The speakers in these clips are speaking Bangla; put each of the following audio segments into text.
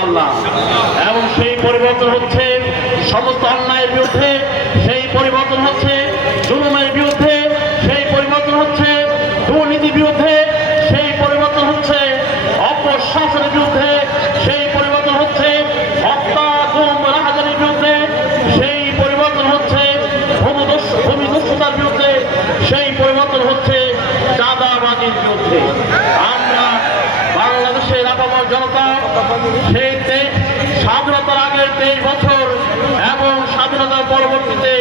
আল্লাহ। এবং সেই পরিবর্তন হচ্ছে সমস্ত অন্যায়ের বিরুদ্ধে, সেই পরিবর্তন হচ্ছে জুলুমের বিরুদ্ধে, সেই পরিবর্তন হচ্ছে দুর্নীতির বিরুদ্ধে, সেই পরিবর্তন হচ্ছে অপশাসনের বিরুদ্ধে, সেই পরিবর্তন হচ্ছে হত্যা গুম রাহাজানির বিরুদ্ধে, সেই পরিবর্তন হচ্ছে ভূমিদস্যুতার বিরুদ্ধে, সেই পরিবর্তন হচ্ছে চাঁদাবাজির বিরুদ্ধে। আমরা বাংলাদেশের আপামর জনতা সেই স্বাধীনতার আগের 23 বছর এবং স্বাধীনতার পরবর্তীতে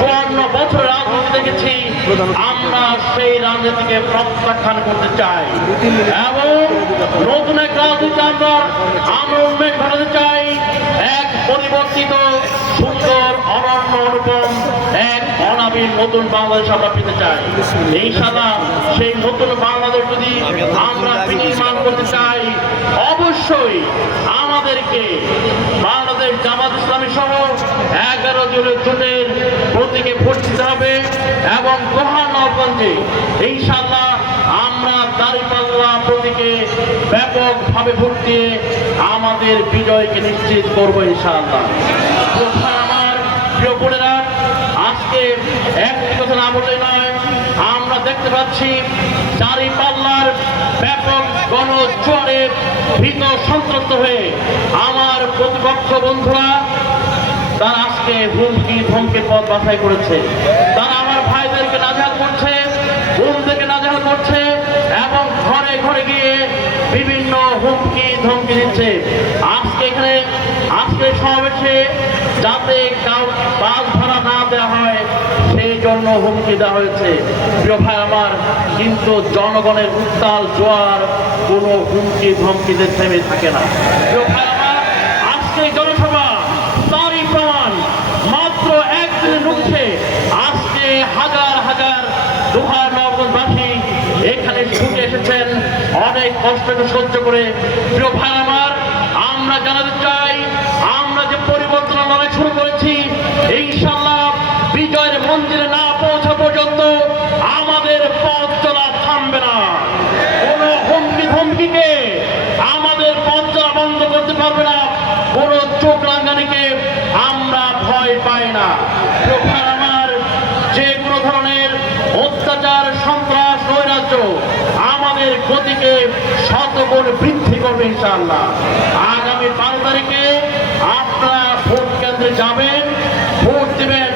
54 বছর রাজনীতি দেখেছি। আমরা সেই রাজনীতিকে প্রত্যাখ্যান করতে চাই এবং নতুন এক রাজনীতি আমরা উন্মেষ ঘটাতে চাই। এক পরিবর্তিত সুন্দর অনন্য অনুপম এক অনাবিল নতুন বাংলাদেশ আমরা পেতে চাই। ইনশাআল্লাহ সেই নতুন বাংলাদেশ যদি আমরা বিনির্মাণ করতে চাই, অবশ্যই আমাদেরকে বাংলাদেশ জামাত ইসলামী সহ 11 দলীয় জোটের প্রতীকে ভোট দিতে হবে এবং নবাবগঞ্জে ইনশাআল্লাহ আমরা দাঁড়িপাল্লা প্রতীকে ব্যাপকভাবে ভোট দিয়ে আমাদের বিজয়কে নিশ্চিত করবো ইনশাআল্লাহ। আমার প্রিয় বোনেরা, আজকে একটি কথা না বললে নয়, আমরা দেখতে পাচ্ছি দাঁড়িপাল্লার ব্যাপক গণজোয়ারে ভীত সন্ত্রস্ত হয়ে আমার প্রতিপক্ষ বন্ধুরা তারা আজকে হুমকি ধমকির পথ বাছাই করেছে। তারা আমার ভাইদেরকে নাজেহাল করছে, বোনদেরকে নাজেহাল করছে এবং ঘরে ঘরে গিয়ে বিভিন্ন হুমকি ধমকি দিচ্ছে। আজকে সমাবেশে যাতে বাস ভাড়া না দেওয়া হয় সেই জন্য হুমকি দেওয়া হয়েছে। প্রিয় ভাই আমার, কিন্তু জনগণের উত্তাল জোয়ার কোনো হুমকি ধমকিতে থেমে থাকে না। প্রিয় ভাই আমার, আজকে জনসভা তারই প্রমাণ। মাত্র একদিনের মধ্যে আজকে হাজার হাজার নবাবগঞ্জবাসী এখানে ছুটে এসেছেন অনেক কষ্ট সহ্য করে। প্রিয় ভাই আমার, আমরা জানাতে চাই আমরা যে পরিবর্তনের লড়াই শুরু করেছি, ইনশাআল্লাহ বিজয়ের মন্দিরে না পৌঁছা পর্যন্ত আমাদের পথ চলা থামবে না। কোন হুমকি ধমকিকে আমাদের পথ চলা বন্ধ করতে পারবে না। কোন চোখ রাঙানিকে আমরা ভয় পাই না। আমার যে কোনো ধরনের অত্যাচার, সন্ত্রাস, নৈরাজ্য আমাদের গতিকে শতগুণ বৃদ্ধি করবে ইনশাআল্লাহ। আগামী 12 তারিখে আপনারা ভোট কেন্দ্রে যাবেন, ভোট দিবেন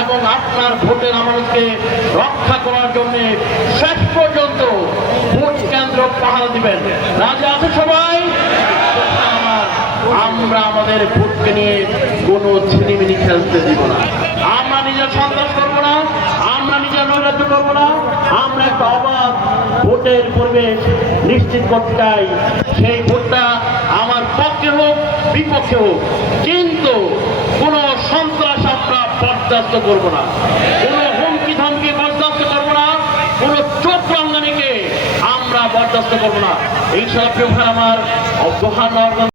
এবং আপনার ভোটের আমানতকে রক্ষা করার জন্য শেষ পর্যন্ত ভোট কেন্দ্র পাহারা দিবেন। রাজি আছে সবাই? আমরা আমাদের ভোটকে নিয়ে কোনো ছিনিমিনি খেলতে দিব না। আমরা নিজের সন্ত্রাস করবো না, আমরা নিজের নৈরাজ্য করবো না। আমরা একটা অবাধ ভোটের পরিবেশ নিশ্চিত করতে চাই। সেই ভোটটা আমার পক্ষে হোক বিপক্ষে হোক, কিন্তু কোনো সন্ত্রাস আমরা বরদাস্ত করবো না, কোনো হুমকি ধমকি বরদাস্ত করবো না, কোনো চোখ রাঙ্গানিকে আমরা বরদাস্ত করবো না। এই সব আমার